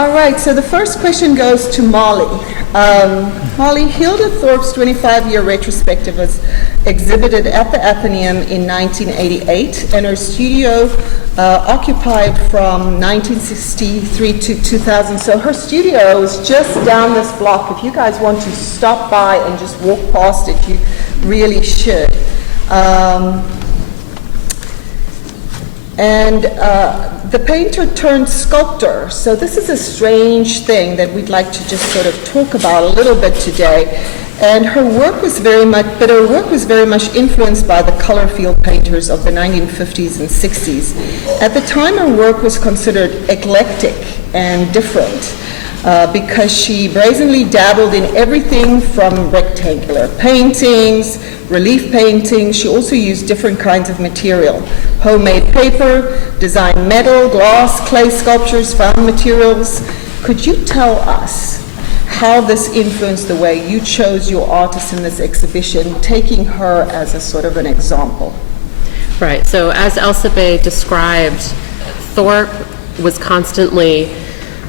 All right, so the first question goes to Molly. Molly, Hilda Thorpe's 25-year retrospective was exhibited at the Atheneum in 1988, and her studio occupied from 1963 to 2000. So her studio is just down this block. If you guys want to stop by and just walk past it, you really should. The painter turned sculptor. So this is a strange thing that we'd like to just sort of talk about a little bit today. And her work was very much influenced by the color field painters of the 1950s and 60s. At the time, her work was considered eclectic and different because she brazenly dabbled in everything from rectangular paintings, relief paintings. She also used different kinds of material: homemade paper, designed metal, glass, clay sculptures, found materials. Could you tell us how this influenced the way you chose your artists in this exhibition, taking her as a sort of an example? Right, so as Elsabé described, Thorpe was constantly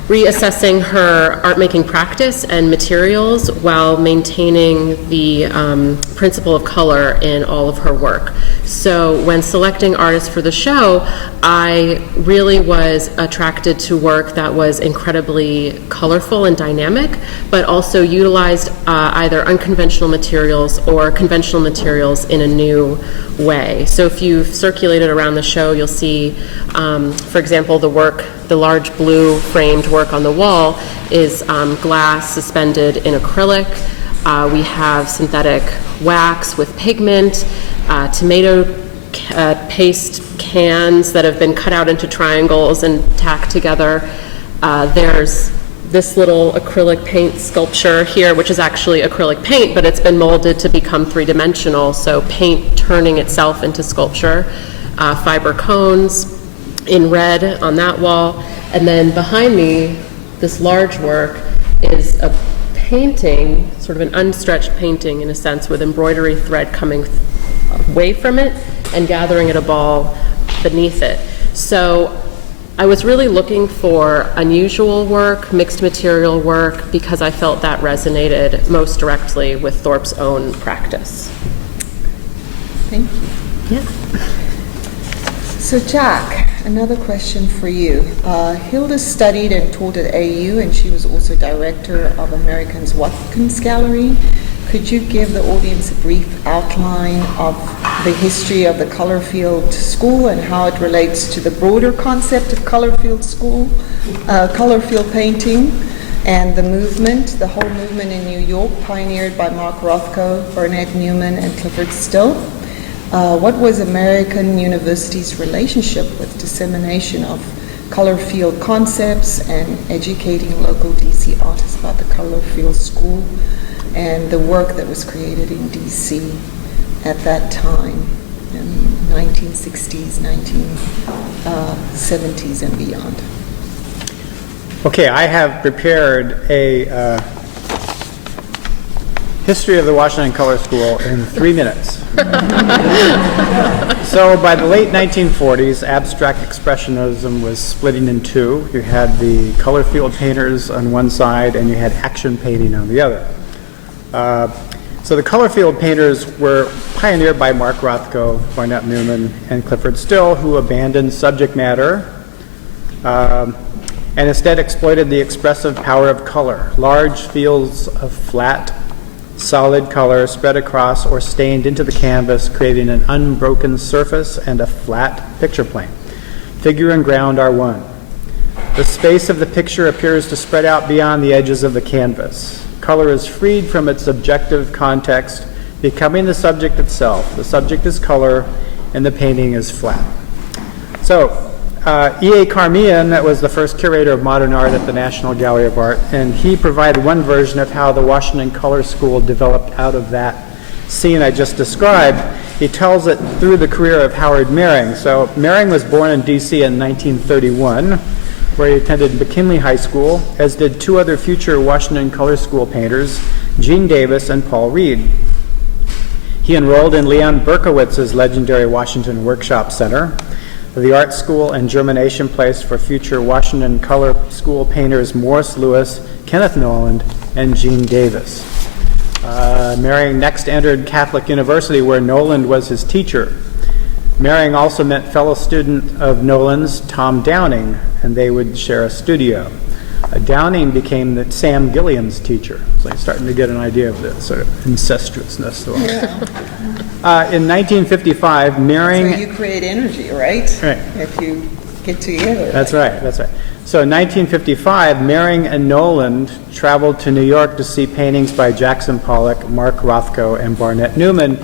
reassessing her art-making practice and materials while maintaining the principle of color in all of her work. So when selecting artists for the show, I really was attracted to work that was incredibly colorful and dynamic, but also utilized either unconventional materials or conventional materials in a new way. So if you've circulated around the show, you'll see, for example, the large blue framed work on the wall is glass suspended in acrylic. We have synthetic wax with pigment, tomato paste cans that have been cut out into triangles and tacked together. There's this little acrylic paint sculpture here, which is actually acrylic paint, but it's been molded to become three-dimensional, so paint turning itself into sculpture. Fiber cones in red on that wall. And then behind me, this large work is a painting, sort of an unstretched painting in a sense, with embroidery thread coming away from it and gathering at a ball beneath it. So I was really looking for unusual work, mixed material work, because I felt that resonated most directly with Thorpe's own practice. Thank you. Yeah. So Jack, another question for you. Hilda studied and taught at AU, and she was also director of American's Watkins Gallery. Could you give the audience a brief outline of the history of the color field school and how it relates to the broader concept of color field school, color field painting, and the whole movement in New York, pioneered by Mark Rothko, Bernard Newman, and Clifford Still? What was American University's relationship with dissemination of color field concepts and educating local DC artists about the color field school and the work that was created in DC at that time, in 1960s, 1970s, and beyond? Okay, I have prepared a history of the Washington Color School in 3 minutes. So by the late 1940s, abstract expressionism was splitting in two. You had the color field painters on one side and you had action painting on the other. So the color field painters were pioneered by Mark Rothko, Barnett Newman, and Clifford Still, who abandoned subject matter and instead exploited the expressive power of color. Large fields of flat, solid color spread across or stained into the canvas, creating an unbroken surface and a flat picture plane. Figure and ground are one. The space of the picture appears to spread out beyond the edges of the canvas. Color is freed from its objective context, becoming the subject itself. The subject is color, and the painting is flat. So, E.A. Carmian, that was the first curator of modern art at the National Gallery of Art, and he provided one version of how the Washington Color School developed out of that scene I just described. He tells it through the career of Howard Mehring. So Mehring was born in D.C. in 1931, where he attended McKinley High School, as did two other future Washington Color School painters, Gene Davis and Paul Reed. He enrolled in Leon Berkowitz's legendary Washington Workshop Center. the art school and germination place for future Washington Color School painters Morris Louis, Kenneth Noland, and Gene Davis. Merring next entered Catholic University, where Noland was his teacher. Merring also met fellow student of Noland's, Tom Downing, and they would share a studio. Downing became Sam Gilliam's teacher. So you're starting to get an idea of the sort of incestuousness. In 1955, Merring... So you create energy, right? Right. If you get together. That's right, that's right. So in 1955, Merring and Noland traveled to New York to see paintings by Jackson Pollock, Mark Rothko, and Barnett Newman.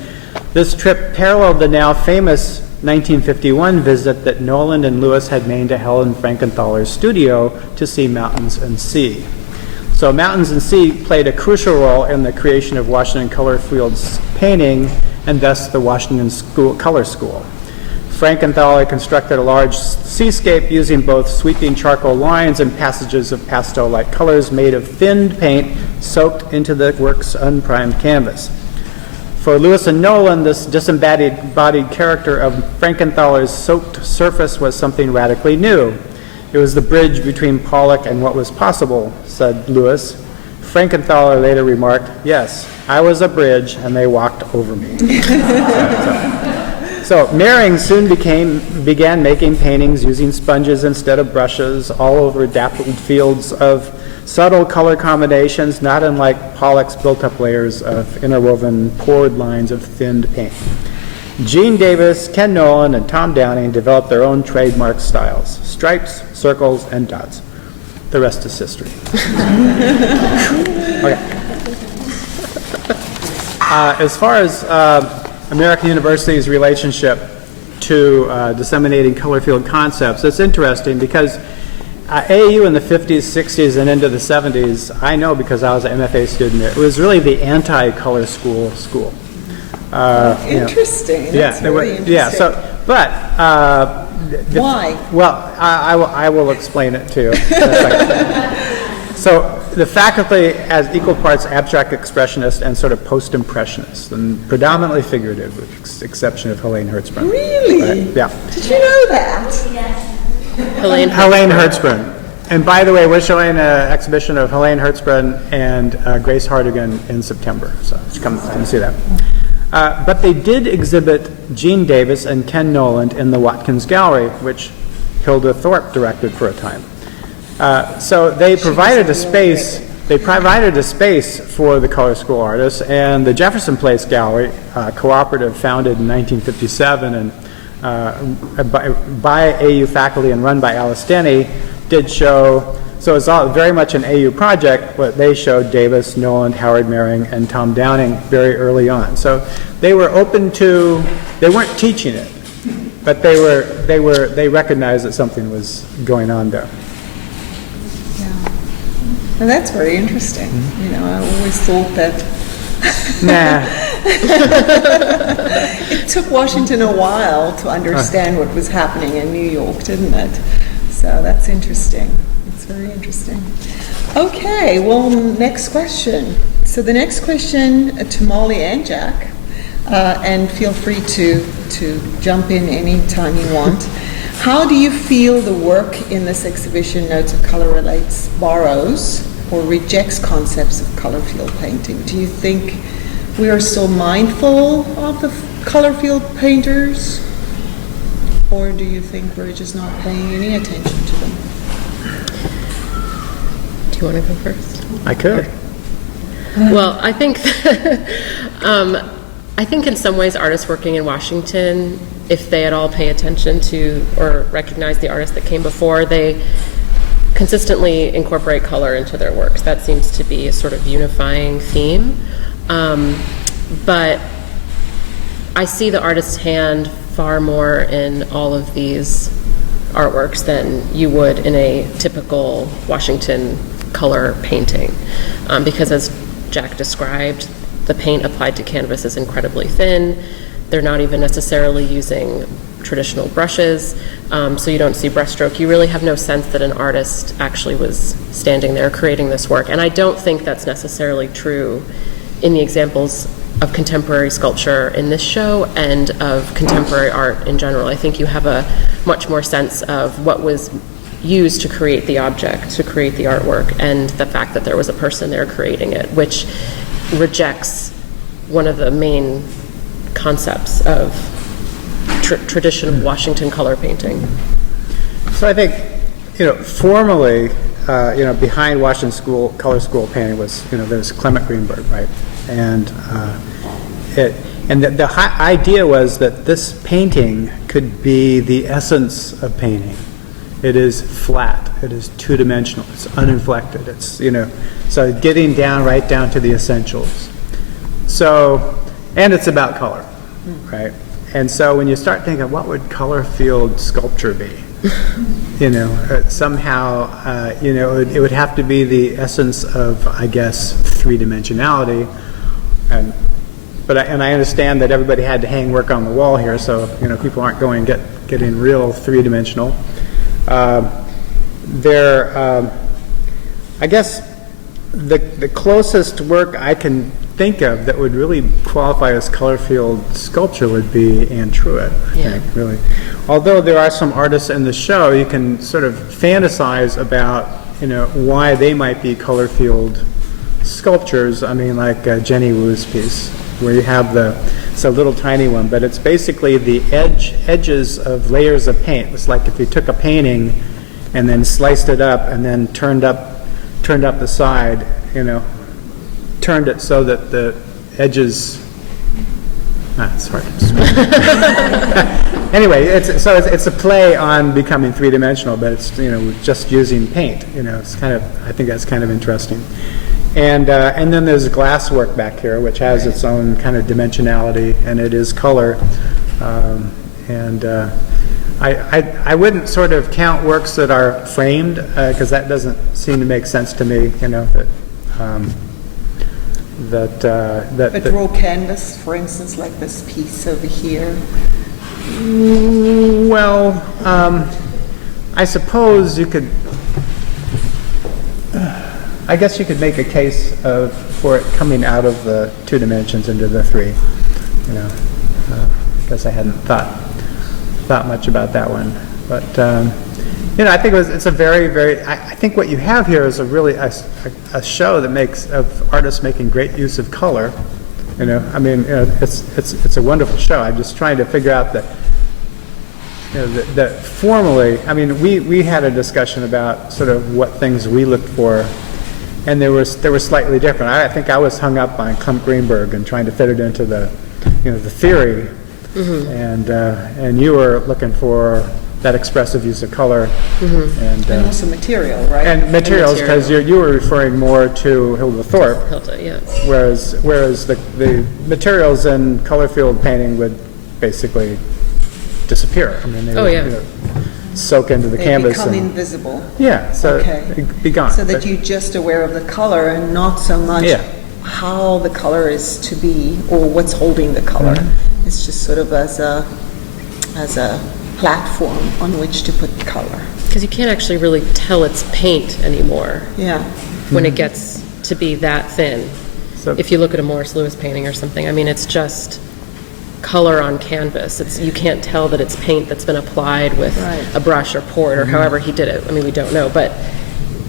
This trip paralleled the now famous 1951 visit that Noland and Lewis had made to Helen Frankenthaler's studio to see Mountains and Sea. So Mountains and Sea played a crucial role in the creation of Washington Colorfield's painting and thus the Washington Color School. Frankenthaler constructed a large seascape using both sweeping charcoal lines and passages of pastel-like colors made of thinned paint soaked into the work's unprimed canvas. For Lewis and Noland, this disembodied character of Frankenthaler's soaked surface was something radically new. It was the bridge between Pollock and what was possible, said Lewis. Frankenthaler later remarked, "Yes, I was a bridge and they walked over me." So Merring soon began making paintings using sponges instead of brushes, all over dappled fields of subtle color combinations, not unlike Pollock's built-up layers of interwoven poured lines of thinned paint. Gene Davis, Ken Noland, and Tom Downing developed their own trademark styles: stripes, circles, and dots. The rest is history. Okay. As far as American University's relationship to disseminating color field concepts, it's interesting because AU in the 50s, 60s, and into the 70s, I know because I was an MFA student, it was really the anti-color school. Interesting. That's very interesting. Yeah. So, but why? Well, I will explain it to you. In a second. So the faculty as equal parts abstract expressionist and sort of post-impressionist, and predominantly figurative, with the exception of Helene Hertzsprung. Really? Right? Yeah. Did you know that? Helene Hertzsprung. And by the way, we're showing an exhibition of Helene Hertzsprung and Grace Hardigan in September, so come and see that. But they did exhibit Gene Davis and Ken Noland in the Watkins Gallery, which Hilda Thorpe directed for a time. So they provided a space. They provided a space for the color school artists, and the Jefferson Place Gallery, cooperative founded in 1957 and by AU faculty and run by Alice Denny, did show. So it's all very much an AU project, but they showed Davis, Noland, Howard Merring, and Tom Downing very early on. So they were open to. They weren't teaching it, but they recognized that something was going on there. Well, that's very interesting. Mm-hmm. You know, I always thought that it took Washington a while to understand what was happening in New York, didn't it? So that's interesting. It's very interesting. Okay, well, next question. So the next question to Molly and Jack, and feel free to jump in any time you want. How do you feel the work in this exhibition, Notes of Color Relates, borrows or rejects concepts of color field painting? Do you think we are still mindful of the color field painters, or do you think we're just not paying any attention to them? Do you want to go first? I could. Well, I think I think in some ways artists working in Washington, if they at all pay attention to or recognize the artists that came before, they consistently incorporate color into their works. That seems to be a sort of unifying theme. But I see the artist's hand far more in all of these artworks than you would in a typical Washington color painting. Because as Jack described, the paint applied to canvas is incredibly thin. They're not even necessarily using traditional brushes, so you don't see brushstroke. You really have no sense that an artist actually was standing there creating this work. And I don't think that's necessarily true in the examples of contemporary sculpture in this show and of contemporary art in general. I think you have a much more sense of what was used to create the object, to create the artwork, and the fact that there was a person there creating it, which rejects one of the main concepts of traditional Washington color painting. So I think, formally, behind Washington Color School painting was, there's Clement Greenberg, right? And the idea was that this painting could be the essence of painting. It is flat. It is two-dimensional. It's uninflected. It's, so getting right down to the essentials. So, and it's about color, right? And so when you start thinking, what would color field sculpture be? Somehow, it would have to be the essence of, I guess, three-dimensionality. And I understand that everybody had to hang work on the wall here, so people aren't getting real three-dimensional. I guess the closest work I can think of that would really qualify as color field sculpture would be Anne Truitt, I think, really. Although there are some artists in the show, you can sort of fantasize about, why they might be color field sculptures. I mean, like Jenny Wu's piece, where you have it's a little tiny one, but it's basically the edges of layers of paint. It's like if you took a painting and then sliced it up and then turned up the side, turned it so that the edges. It's hard to describe. Anyway, it's a play on becoming three-dimensional, but it's just using paint. It's I think that's kind of interesting. And then there's glass work back here, which has its own kind of dimensionality, and it is color. I wouldn't sort of count works that are framed, because that doesn't seem to make sense to me. But raw canvas, for instance, like this piece over here. Well, I suppose you could. I guess you could make a case for it coming out of the 2 dimensions into the 3. I guess I hadn't thought much about that one, but I think it's a very, very. I think what you have here is a show that makes of artists making great use of color. It's a wonderful show. I'm just trying to figure out that formally. I mean, we had a discussion about sort of what things we looked for. And they were slightly different. I think I was hung up on Clement Greenberg and trying to fit it into the theory, and you were looking for that expressive use of color, and also material, right? And materials, because you were referring more to Hilda Thorpe. Hilda, yeah. Whereas the materials in color field painting would basically disappear. I mean, they would, soak into the canvas. They become invisible. Yeah, so be gone. So that you're just aware of the color and not so much how the color is to be or what's holding the color. It's just sort of as a platform on which to put the color. Because you can't actually really tell it's paint anymore. Yeah. When it gets to be that thin. So if you look at a Morris Louis painting or something, I mean, it's just color on canvas. You can't tell that it's paint that's been applied with a brush or poured or however he did it. I mean, we don't know, but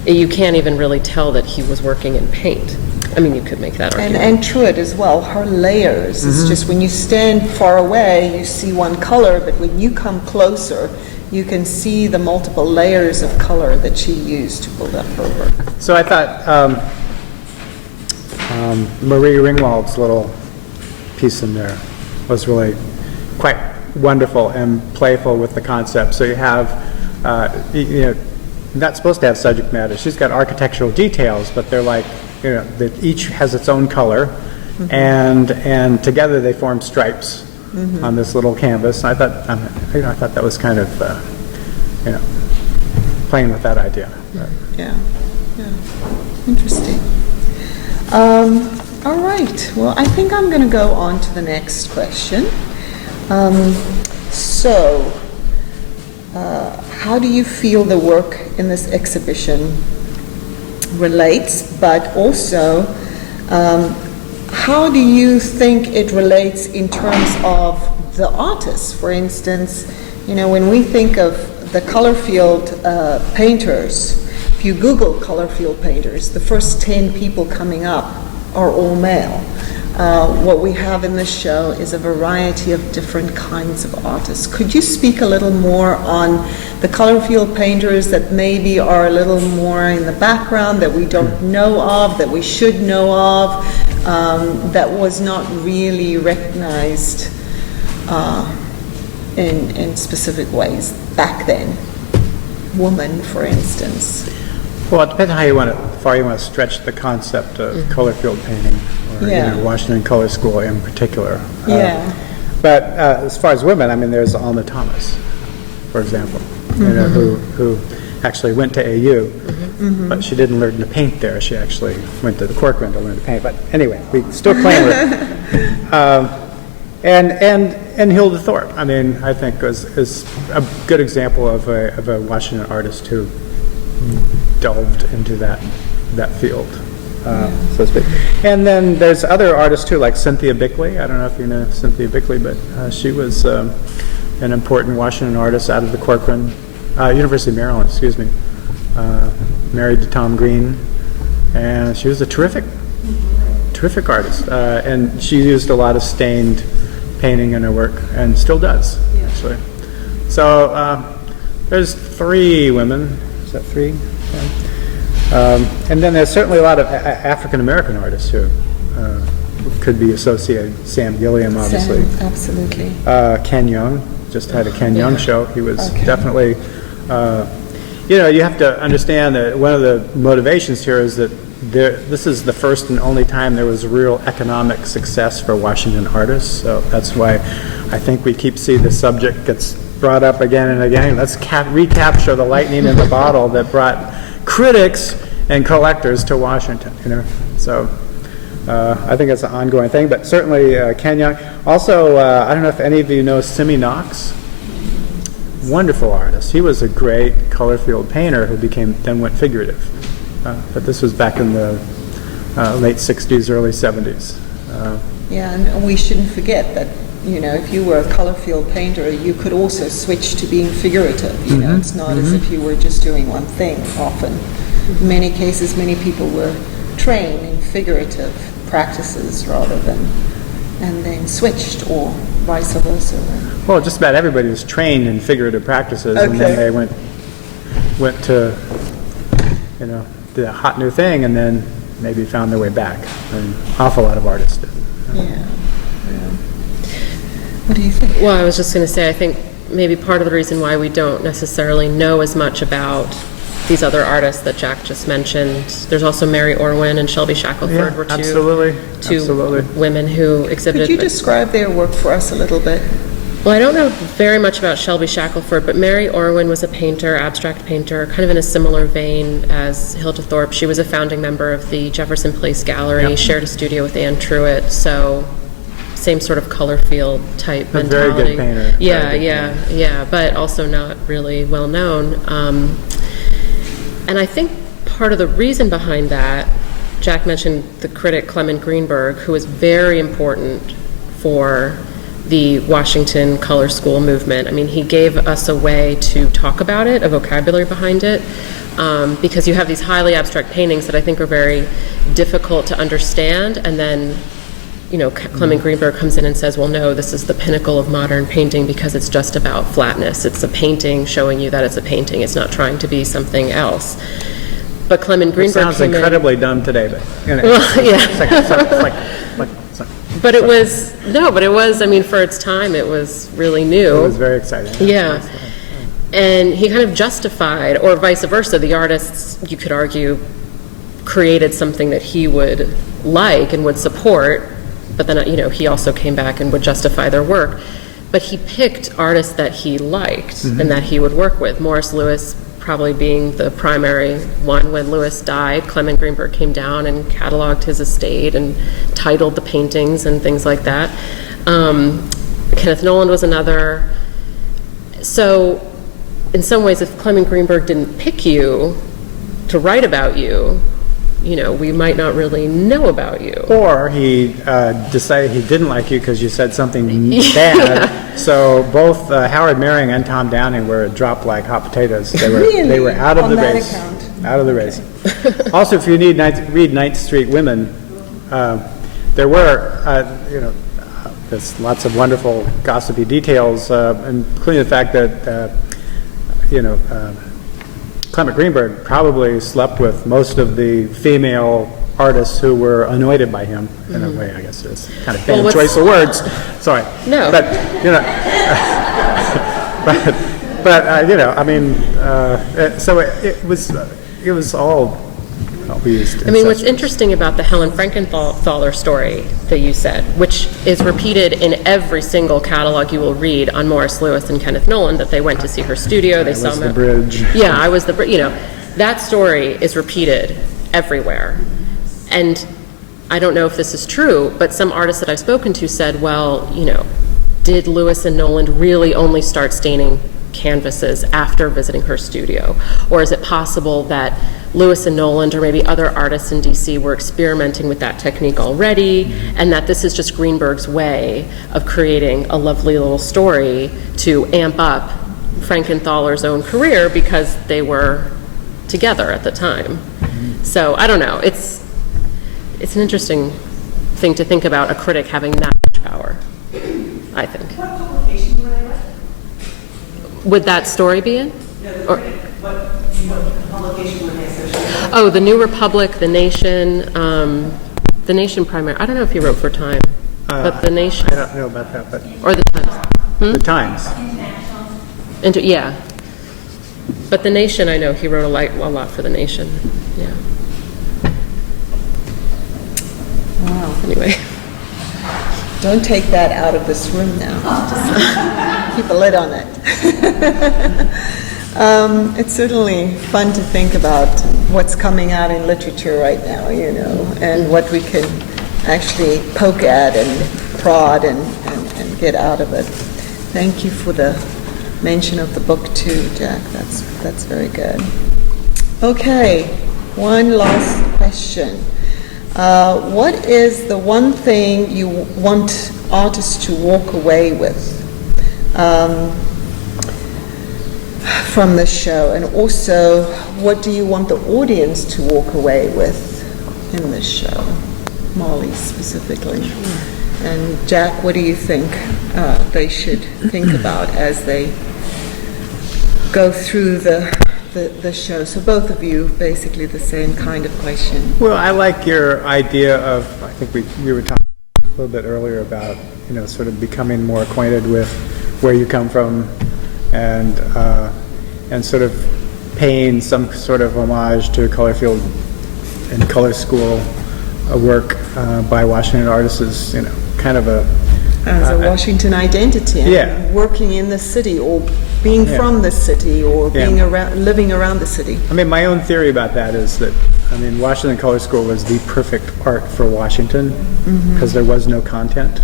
you can't even really tell that he was working in paint. I mean, you could make that argument. And Truitt as well, her layers. It's just when you stand far away, you see one color, but when you come closer, you can see the multiple layers of color that she used to build up her work. So I thought Marie Ringwald's little piece in there was really quite wonderful and playful with the concept. So you have, not supposed to have subject matter. She's got architectural details, but they're like, that each has its own color, and together they form stripes on this little canvas. And I thought that was kind of, playing with that idea. Yeah. Interesting. All right. Well, I think I'm going to go on to the next question. How do you feel the work in this exhibition relates, but also how do you think it relates in terms of the artists? For instance, you know, when we think of the color field painters, if you Google color field painters, the first 10 people coming up are all male. What we have in this show is a variety of different kinds of artists. Could you speak a little more on the color field painters that maybe are a little more in the background, that we don't know of, that we should know of, that was not really recognized in specific ways back then? Woman, for instance. Well, it depends on how far you want to stretch the concept of color field painting, or Washington Color School in particular. But as far as women, I mean, there's Alma Thomas, for example, you know, who actually went to AU, but she didn't learn to paint there. She actually went to the Corcoran to learn to paint. But anyway, we still claim her. And Hilda Thorpe, I mean, I think is a good example of a Washington artist who delved into that field, so to speak. And then there's other artists too, like Cynthia Bickley. I don't know if you know Cynthia Bickley, but she was an important Washington artist out of the Corcoran, University of Maryland, excuse me. Married to Tom Green, and she was a terrific artist. And she used a lot of stained painting in her work, and still does, actually. So there's 3 women. Is that 3? Yeah. And then there's certainly a lot of African American artists who could be associated. Sam Gilliam, obviously. Sam, absolutely. Ken Young, just had a Ken Young show. He was definitely, you know, you have to understand that one of the motivations here is that this is the first and only time there was real economic success for Washington artists. So that's why I think we keep seeing the subject gets brought up again and again. Let's recapture the lightning in the bottle that brought critics and collectors to Washington, you know. So I think it's an ongoing thing, but certainly Ken Young. Also, I don't know if any of you know Simi Knox. Wonderful artist. He was a great color field painter who then went figurative. But this was back in the late 60s, early 70s. Yeah, and we shouldn't forget that, you know, if you were a color field painter, you could also switch to being figurative. You know, it's not as if you were just doing one thing often. In many cases, many people were trained in figurative practices rather than, and then switched, or vice versa. Well, just about everybody was trained in figurative practices, and then they went to, you know, the hot new thing, and then maybe found their way back. An awful lot of artists did. Yeah. What do you think? Well, I was just going to say, I think maybe part of the reason why we don't necessarily know as much about these other artists that Jack just mentioned. There's also Mary Orwin and Shelby Shackelford were two women who exhibited. Could you describe their work for us a little bit? Well, I don't know very much about Shelby Shackelford, but Mary Orwin was a painter, abstract painter, kind of in a similar vein as Hilda Thorpe. She was a founding member of the Jefferson Place Gallery, shared a studio with Anne Truitt, so same sort of color field type mentality. Very good painter. Yeah, but also not really well known. And I think part of the reason behind that, Jack mentioned the critic Clement Greenberg, who was very important for the Washington Color School movement. I mean, he gave us a way to talk about it, a vocabulary behind it, because you have these highly abstract paintings that I think are very difficult to understand, and then, you know, Clement Greenberg comes in and says, well, no, this is the pinnacle of modern painting because it's just about flatness. It's a painting showing you that it's a painting. It's not trying to be something else. But Clement Greenberg sounds incredibly dumb today, but you know, well, yeah. But it was, I mean, for its time, it was really new. It was very exciting. Yeah. And he kind of justified, or vice versa, the artists, you could argue, created something that he would like and would support, but then, you know, he also came back and would justify their work. But he picked artists that he liked and that he would work with. Morris Louis probably being the primary one. When Louis died, Clement Greenberg came down and cataloged his estate and titled the paintings and things like that. Kenneth Noland was another. So in some ways, if Clement Greenberg didn't pick you to write about you, we might not really know about you. Or he decided he didn't like you because you said something bad. So both Howard Marion and Tom Downing were dropped like hot potatoes. They were out of On the that race. account. Out of the race. Also, if you read Ninth Street Women, there were, there's lots of wonderful gossipy details, including the fact that, Clement Greenberg probably slept with most of the female artists who were anointed by him, in a way, I guess it's kind of bad choice of words. Sorry. No. But, so it was all used. I mean, what's interesting about the Helen Frankenthaler story that you said, which is repeated in every single catalog you will read on Morris Louis and Kenneth Nolan, that they went to see her studio, they saw the bridge. Yeah, I was that story is repeated everywhere. And I don't know if this is true, but some artists that I've spoken to said, well, did Louis and Nolan really only start staining canvases after visiting her studio? Or is it possible that Louis and Nolan or maybe other artists in DC were experimenting with that technique already, and that this is just Greenberg's way of creating a lovely little story to amp up Frankenthaler's own career because they were together at the time? So I don't know. It's an interesting thing to think about, a critic having that much power, I think. What publication were they with? Would that story be in? No, the Or- critic, what publication were they associated with? Oh, the New Republic, The Nation, The Nation primary. I don't know if he wrote for Time, but The Nation, I don't know about that, but or The Times. the Times. Yeah. But The Nation, I know he wrote a lot for The Nation. Yeah. Wow. Anyway. Don't take that out of this room now. Just keep a lid on it. It's certainly fun to think about what's coming out in literature right now, and what we can actually poke at and prod and get out of it. Thank you for the mention of the book too, Jack. That's very good. Okay, one last question. What is the one thing you want artists to walk away with from the show? And also, what do you want the audience to walk away with in this show? Molly specifically. And Jack, what do you think they should think about as they go through the show? So both of you, basically the same kind of question. Well, I like your idea of, I think we were talking a little bit earlier about, sort of becoming more acquainted with where you come from and sort of paying some sort of homage to Colorfield and Color School work by Washington artists is, kind of As a Washington identity, and yeah. working in the city, or being Yeah. from the city, or Yeah. being around, living around the city. I mean, my own theory about that is that, Washington Color School was the perfect art for Washington because there was no content.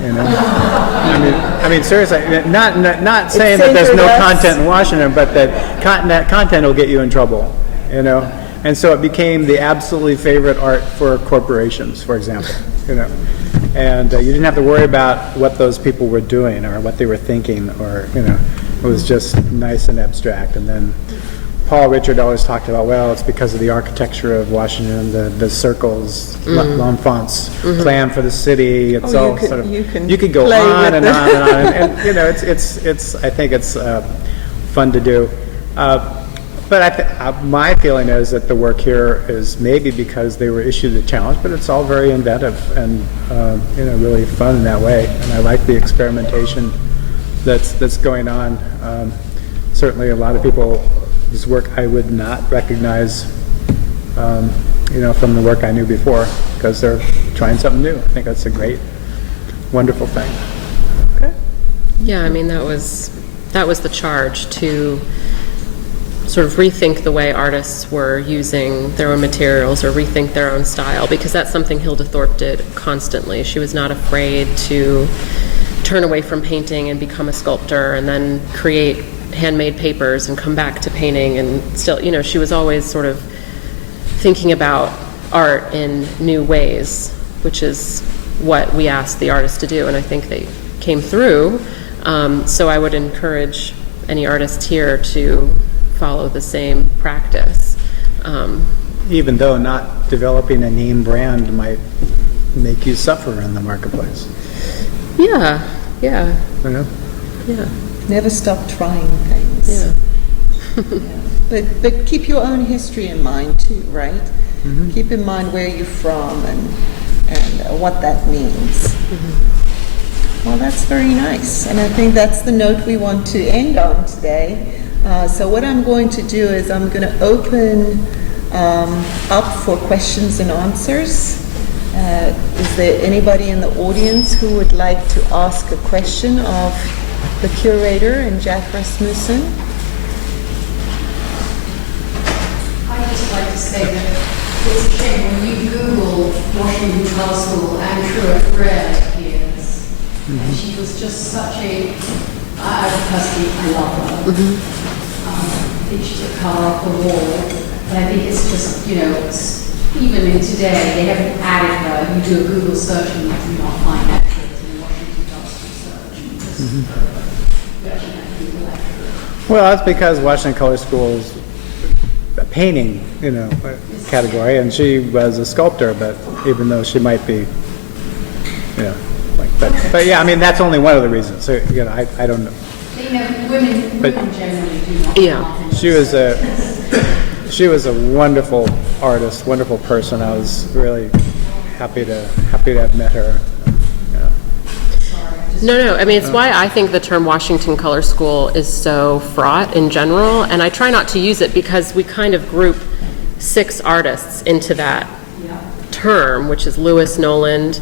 I mean, seriously, not saying that there's no centered content in Washington, but that content will get you in trouble, And so it became the absolutely favorite art for corporations, for example, And you didn't have to worry about what those people were doing or what they were thinking, or it was just nice and abstract. And then Paul Richard always talked about, well, it's because of the architecture of Washington, the circles, L'Enfant's plan for the city. It's all sort of you could go play on with and on and on, and it's I think it's fun to do. But my feeling is that the work here is maybe because they were issued a challenge, but it's all very inventive and really fun in that way. And I like the experimentation that's going on. Certainly, a lot of people's work I would not recognize, from the work I knew before, because they're trying something new. I think that's a great, wonderful thing. Okay. Yeah, I mean, that was the charge, to sort of rethink the way artists were using their own materials or rethink their own style, because that's something Hilda Thorpe did constantly. She was not afraid to turn away from painting and become a sculptor and then create handmade papers and come back to painting, and still, she was always sort of thinking about art in new ways, which is what we asked the artists to do, and I think they came through. So I would encourage any artist here to follow the same practice. Even though not developing a name brand might make you suffer in the marketplace. Yeah, yeah, You know? yeah, Never stop trying things. yeah. But keep your own history in mind too, right? Keep in mind where you're from and what that means. Well, that's very nice, and I think that's the note we want to end on today. So what I'm going to do is I'm going to open up for questions and answers. Is there anybody in the audience who would like to ask a question of the curator and Jack Rasmussen? I'd just like to say that it's a shame when you Google Washington Color School and Truett Red appears. And she was just such a, I personally, I love her. I think she's a color off the wall. But I think it's just, you know, even in today, they haven't added her. You do a Google search and you do not find that in the Washington Color School search. Well, that's because Washington Color School is a painting, category, and she was a sculptor, but even though she might be, but yeah, I mean, that's only one of the reasons. So, I don't know. You know, women generally do not. Yeah. She was a wonderful artist, wonderful person. I was really happy to have met her. No, I mean, it's why I think the term Washington Color School is so fraught in general, and I try not to use it because we kind of group 6 artists into that term, which is Louis Noland,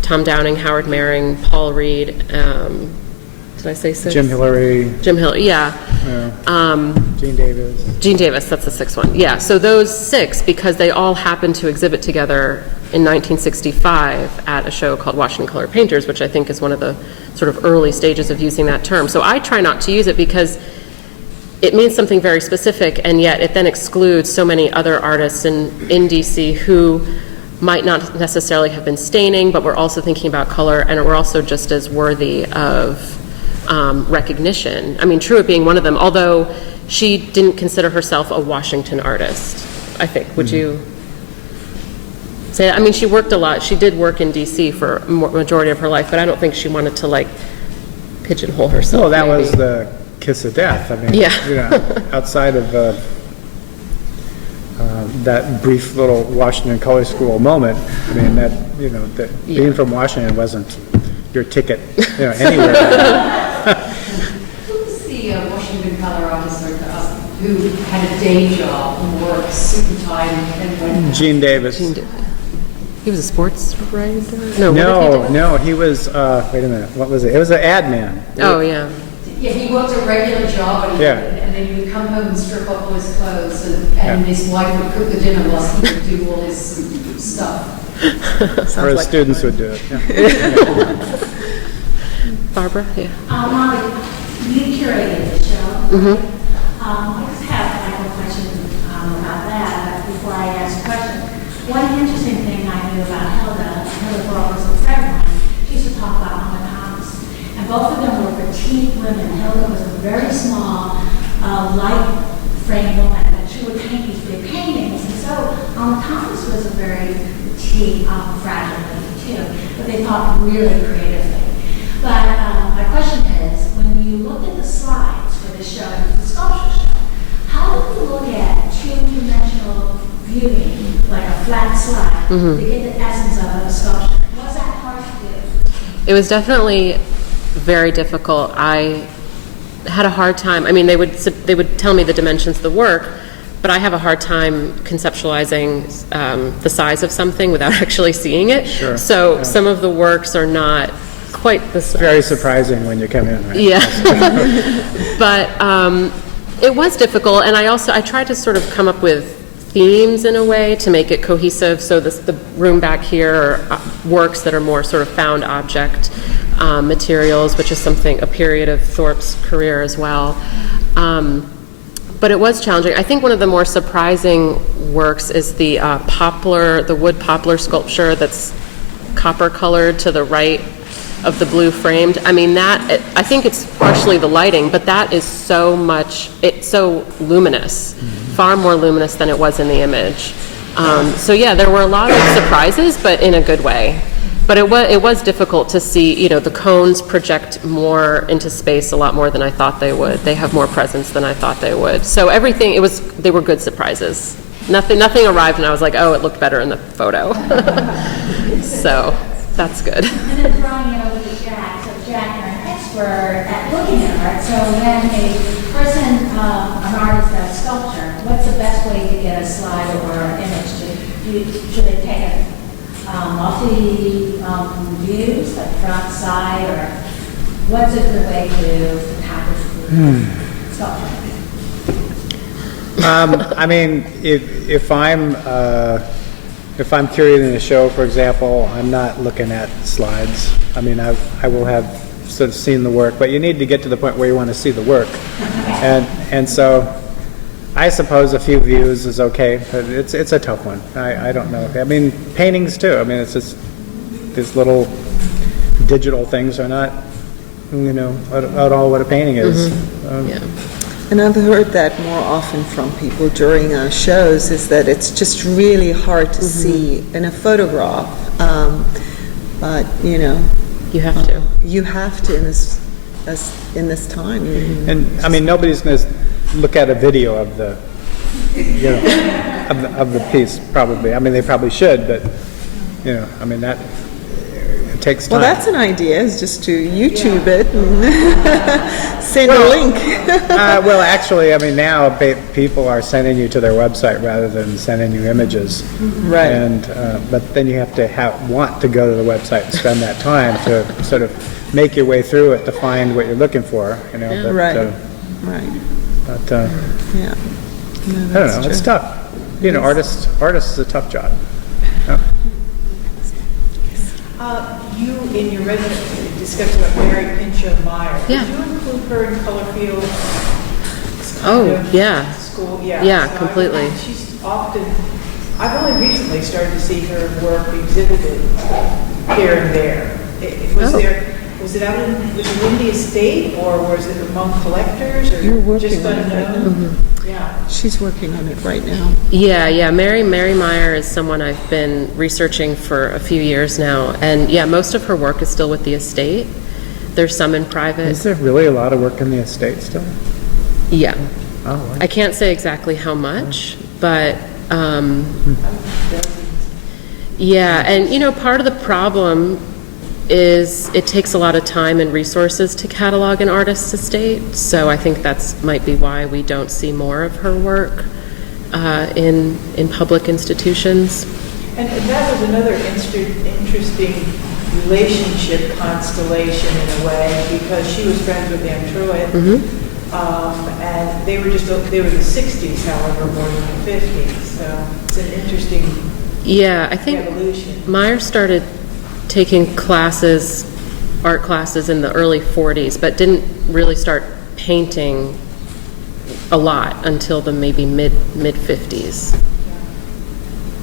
Tom Downing, Howard Maring, Paul Reed, did I say 6? Jim Hillary. Jim Hill, yeah. Gene Davis. Gene Davis, that's the 6th one. Yeah, so those 6, because they all happened to exhibit together in 1965 at a show called Washington Color Painters, which I think is one of the sort of early stages of using that term. So I try not to use it because it means something very specific, and yet it then excludes so many other artists in DC who might not necessarily have been staining, but we're also thinking about color, and we're also just as worthy of recognition. I mean, Truett being one of them, although she didn't consider herself a Washington artist, I think. Would you say that? I mean, she worked a lot. She did work in D.C. for a majority of her life, but I don't think she wanted to, pigeonhole herself. No, that maybe. was the kiss of death. I mean, outside of that brief little Washington Color School moment, I mean, being from Washington wasn't your ticket, anywhere. Who was the Washington color artist who had a day job and worked suit and tie and went? Gene Davis. He was a sports writer? No, what did he do? No, he was, wait a minute, what was it? It was an ad man. Oh, yeah. Yeah, he worked a regular job and, and then he would come home and strip off all his clothes and his wife would cook the dinner while he would do all his stuff. Or his students would do it. Yeah. Barbara? Yeah. Molly, you curated the show. I just have a couple questions about that before I ask a question. One interesting thing I knew about Hilda Brock was a friend of mine. She used to talk about Mama Thomas. And both of them were petite women. Hilda was a very small, light frame woman, but she would paint these big paintings. And so Mama Thomas was a very petite, fragile lady too. But they thought really creatively. But my question is, when you looked at the slides for this show, and the sculpture show, how did you look at two-dimensional viewing, like a flat slide, to get the essence of a sculpture? Was that hard to do? It was definitely very difficult. I had a hard time. I mean, they would tell me the dimensions of the work, but I have a hard time conceptualizing the size of something without actually seeing it. Sure. So some of the works are not quite the size. Very surprising when you come in, right? Yeah. But it was difficult, and I tried to sort of come up with themes in a way to make it cohesive. So the room back here are works that are more sort of found object materials, which is a period of Thorpe's career as well. But it was challenging. I think one of the more surprising works is the wood poplar sculpture that's copper colored to the right of the blue framed. I mean, I think it's partially the lighting, but that is it's so luminous, far more luminous than it was in the image. So yeah, there were a lot of surprises, but in a good way. But it was difficult to see, the cones project more into space a lot more than I thought they would. They have more presence than I thought they would. So everything, they were good surprises. Nothing arrived and I was like, oh, it looked better in the photo. So that's good. And then throwing it over to Jack. So Jack, you're an expert at looking at art. So when a person, an artist does sculpture, what's the best way to get a slide or an image? Should they take a multi views, like front, side, or what's a good way to photography sculpture? I mean, if I'm curating a show, for example, I'm not looking at slides. I mean, I will have sort of seen the work, but you need to get to the point where you want to see the work, and so I suppose a few views is okay, but it's a tough one. I don't know. I mean, paintings too. I mean, it's just these little digital things are not, at all what a painting is. Yeah. And I've heard that more often from people during our shows, is that it's just really hard to see in a photograph. But You have to. you have to in this time. And I mean, nobody's going to look at a video of the, of the piece, probably. I mean, they probably should, but, I mean, that, it takes time. Well, that's an idea, is just to YouTube it and send a link. Well, actually, I mean, now people are sending you to their website rather than sending you images. Right. And, but then you have to want to go to the website and spend that time to sort of make your way through it to find what you're looking for, But, Right. Right. But, Yeah. No, I don't that's know, it's true. tough. Artist is a tough job. Yeah. You, in your resume, discussed about Mary Pinchot Meyer. Yeah. Did you include her in Colorfield? Yeah. School, yeah. Yeah, So completely. She's often, I've only recently started to see her work exhibited here and there. Was it out in the estate, or was it among collectors, or You're working just on it right unknown? Yeah. She's working on it right now. Yeah. Mary Meyer is someone I've been researching for a few years now. And yeah, most of her work is still with the estate. There's some in private. Is there really a lot of work in the estate still? Yeah. Oh, wow. I can't say exactly how much, but yeah, and part of the problem is it takes a lot of time and resources to catalog an artist's estate, so I think might be why we don't see more of her work in public institutions. And that was another interesting relationship constellation in a way, because she was friends with Anne Truitt, and they were the 60s, however, more than the 50s. So it's an interesting I think evolution. Meyer started taking art classes in the early 40s, but didn't really start painting a lot until the maybe mid 50s.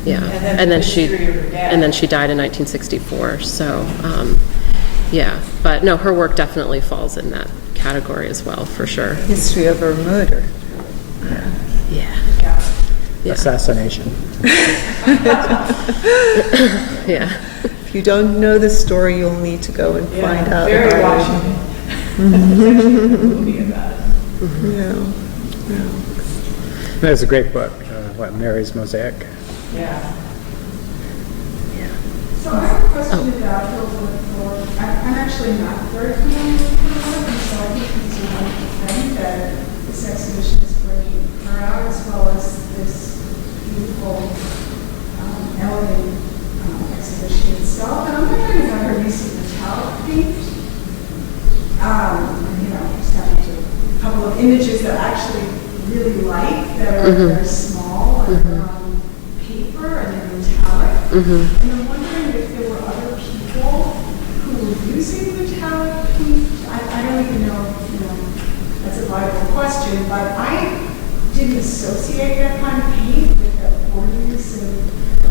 Yeah, And then she the history of her dad. and then she died in 1964. So, yeah, but no, her work definitely falls in that category as well, for sure. History of her murder. Yeah. Yeah. Assassination. Yeah. If you don't know the story, you'll need to go and find out Very about Washington. There's actually a movie about it. it. Yeah. There's a great book, Mary's Mosaic. Yeah. So I have a question about Hilda Thorpe. I'm actually not very familiar with her work, and so I think it's a wonderful thing that this exhibition is bringing her out, as well as this beautiful, elegant exhibition itself. And I'm wondering about her use of metallic paint. Just having a couple of images that I actually really like, that are very small, and they're on paper, and they're metallic. And I'm wondering if there were other people who were using metallic paint. I don't even know if, that's a viable question, but I didn't associate that kind of paint with the 40s and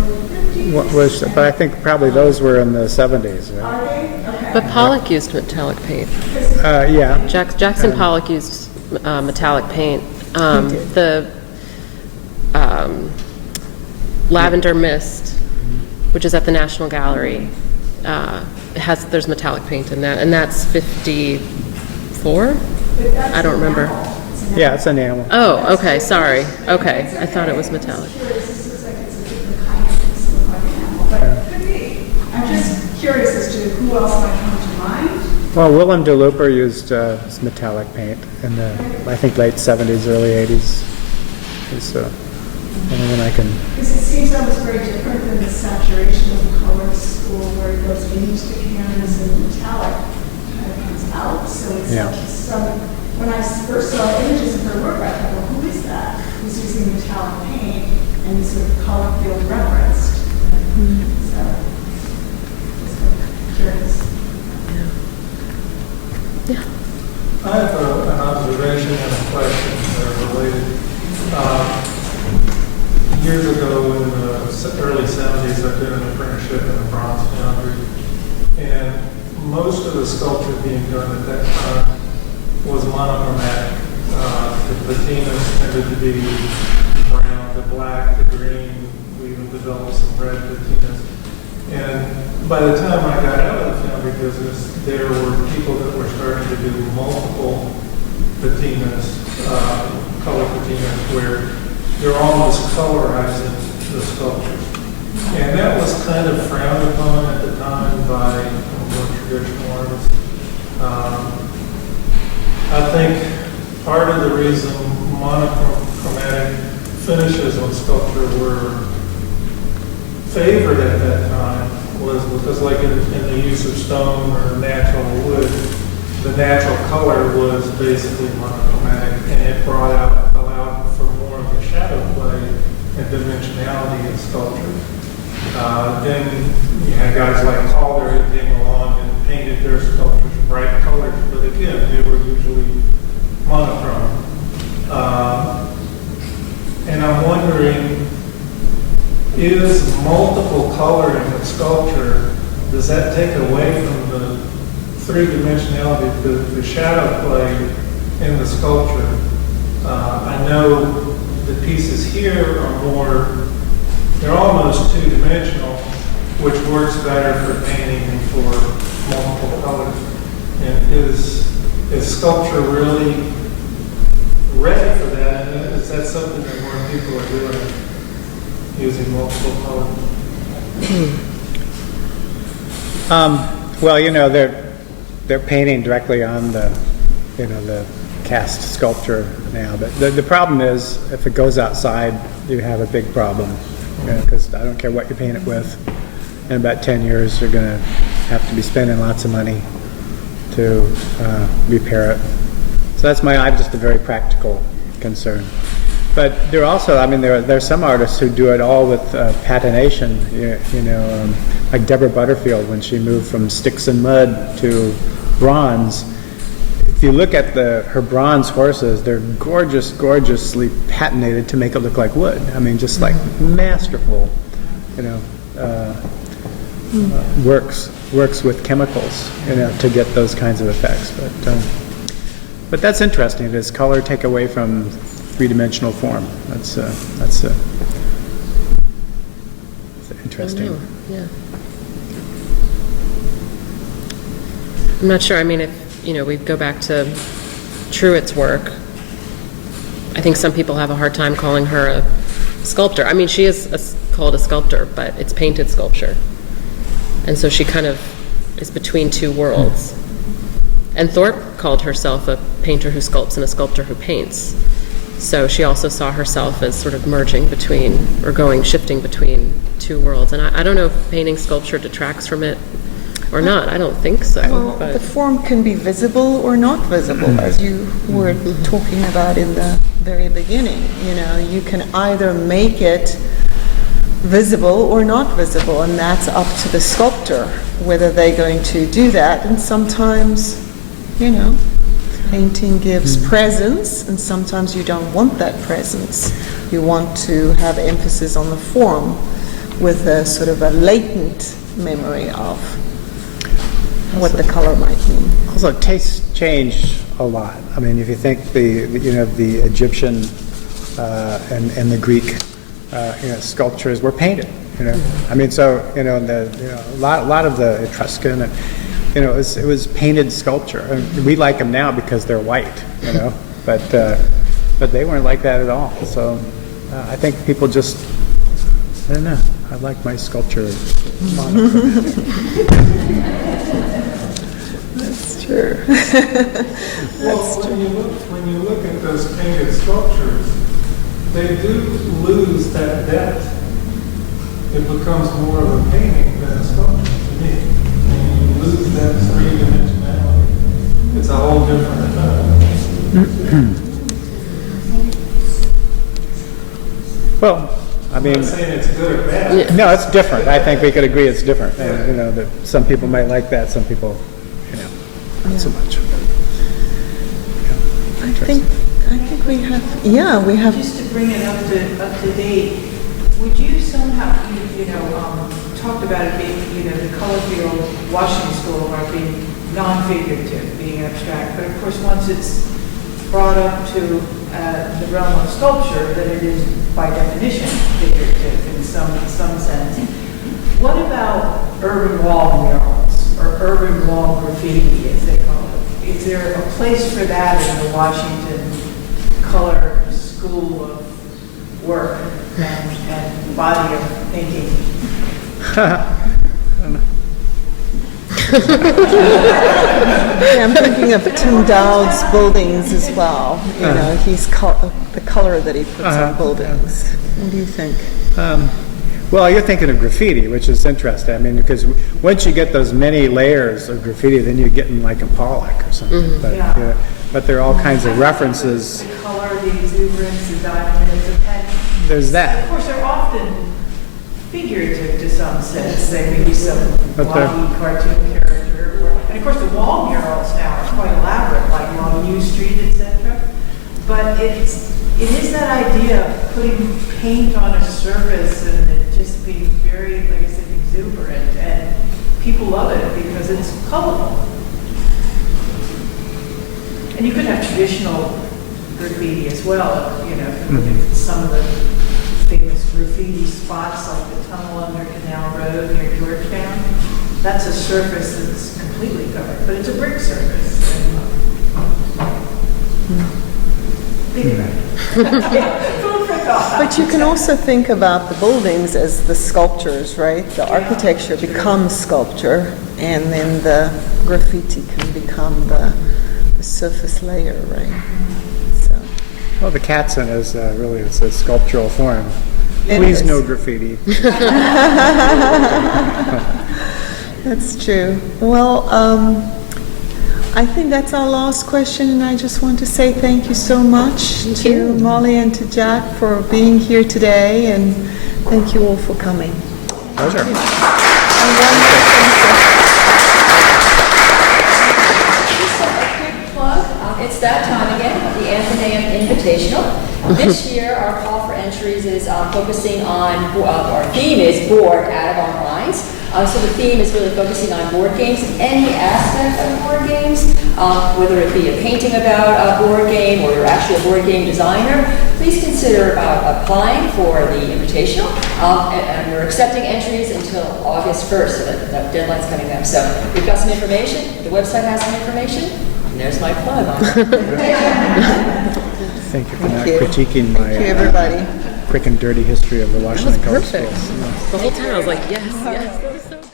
early 50s. What was, but I think probably those were in the 70s, right? Are they? Okay. But Pollock used metallic paint. Yeah. Jackson Pollock used metallic paint. The Lavender Mist, which is at the National Gallery, there's metallic paint in that, and that's 54? I don't remember. Yeah, it's enamel. Oh, okay, sorry. Okay, I thought it was metallic. Curious, this looks like it's a different kind of piece of like enamel, but it could be. I'm just curious as to who else might come to mind. Well, Willem de Looper used metallic paint in the, I think, late 70s, early 80s. It's only one I can. Because it seems almost very different than the saturation of the color school where it goes into the canvas and metallic kind of comes out. So it's Yeah. like some, when I first saw images of her work, I thought, well, who is that? Who's using metallic paint and sort of color field referenced? So, just curious. I have an observation and a question that are related. Years ago in the early 70s, I did an apprenticeship in a bronze foundry, and most of the sculpture being done at that time was monochromatic. The patinas tended to be brown, the black, the green. We even developed some red patinas. And by the time I got out of the foundry business, there were people that were starting to do multiple patinas, color patinas, where they're almost colorizing the sculptures. And that was kind of frowned upon at the time by more traditional artists. I think part of the reason monochromatic finishes on sculpture were favored at that time was because, like in the use of stone or natural wood, the natural color was basically monochromatic, and it allowed for more of a shadow play and dimensionality in sculpture. Then you had guys like Calder who came along and painted their sculptures bright colors, but again, they were usually monochrome. And I'm wondering, is multiple coloring of sculpture, does that take away from the three-dimensionality, the shadow play in the sculpture? I know the pieces here are more, they're almost two-dimensional, which works better for painting than for multiple colors. And is sculpture really ready for that? And is that something that more people are doing, using multiple colors? Well, they're painting directly on the cast sculpture now. But the problem is, if it goes outside, you have a big problem. Because I don't care what you paint it with. In about 10 years, you're going to have to be spending lots of money to repair it. So I'm just a very practical concern. But there are also, there are some artists who do it all with patination. Like Deborah Butterfield, when she moved from sticks and mud to bronze. If you look at her bronze horses, they're gorgeously patinated to make it look like wood. Just like masterful, works with chemicals, to get those kinds of effects. But that's interesting. Does color take away from three-dimensional form? That's interesting. Yeah. I'm not sure. If we go back to Truett's work, I think some people have a hard time calling her a sculptor. She is called a sculptor, but it's painted sculpture. And so she kind of is between two worlds. And Thorpe called herself a painter who sculpts and a sculptor who paints. So she also saw herself as sort of merging between, or shifting between two worlds. And I don't know if painting sculpture detracts from it or not. I don't think so. Well, the form can be visible or not visible, as you were talking about in the very beginning. You can either make it visible or not visible, and that's up to the sculptor whether they're going to do that. And sometimes, painting gives presence, and sometimes you don't want that presence. You want to have emphasis on the form with a sort of a latent memory of what the color might mean. Also, tastes change a lot. I mean, if you think the Egyptian and the Greek sculptures were painted. I mean, so a lot of the Etruscan, and it was painted sculpture. And we like them now because they're white, but they weren't like that at all. So I think people just, I don't know. I like my sculpture monochromatic. That's true. Well, when you look at those painted sculptures, they do lose that depth. It becomes more of a painting than a sculpture to me. And you lose that three-dimensionality. It's a whole different. Well, I mean, I'm not saying it's good or bad. no, it's different. I think we could agree it's different. And, that some people might like that, some people, not so much. I think we have. Just to bring it up to date, would you somehow, talked about it being, the color field, Washington School of Art being non-figurative, being abstract, but of course once it's brought up to the realm of sculpture, that it is by definition figurative in some sense. What about urban wall murals, or urban wall graffiti, as they call it? Is there a place for that in the Washington color school of work and body of thinking? I'm thinking of Tim Dowd's buildings as well. He's the color that he puts on buildings. What do you think? Well, you're thinking of graffiti, which is interesting. I mean, because once you get those many layers of graffiti, then you're getting like a Pollock or something. Mm-hmm. But there are all kinds of references. The color, the exuberance, the diamonds, and There's that. of course, they're often figurative to some sense. They may be some wacky cartoon character. And of course, the wall murals now are quite elaborate, like along U Street, etc. But it is that idea of putting paint on a surface and it just being very, like I said, exuberant. And people love it because it's colorful. And you could have traditional graffiti as well, if you look at some of the famous graffiti spots like the tunnel under Canal Road near Georgetown. That's a surface that's completely covered, but it's a brick surface. Think about it. Food for thought. But you can also think about the buildings as the sculptures, right? The architecture becomes sculpture, and then the graffiti can become the surface layer, right? So. Well, the Katzen is really it's a sculptural form. Please no graffiti. That's true. Well, I think that's our last question, and I just want to say thank you so much to Molly and to Jack for being here today, and thank you all for coming. Pleasure. And one more thing, Just a quick plug. It's that time again, the Athenaeum Invitational. This year, our call for entries is focusing on, our theme is bored out of our minds. So the theme is really focusing on board games, any aspect of board games, whether it be a painting about a board game or you're actually a board game designer. Please consider applying for the invitational. And we're accepting entries until August 1st, so that deadline's coming up. So we've got some information. The website has some information. And there's my plug on it. Thank you for not critiquing my thank you, everybody. quick and dirty history of the Washington Color Perfect. School. The whole time I was like, yes. That was so good.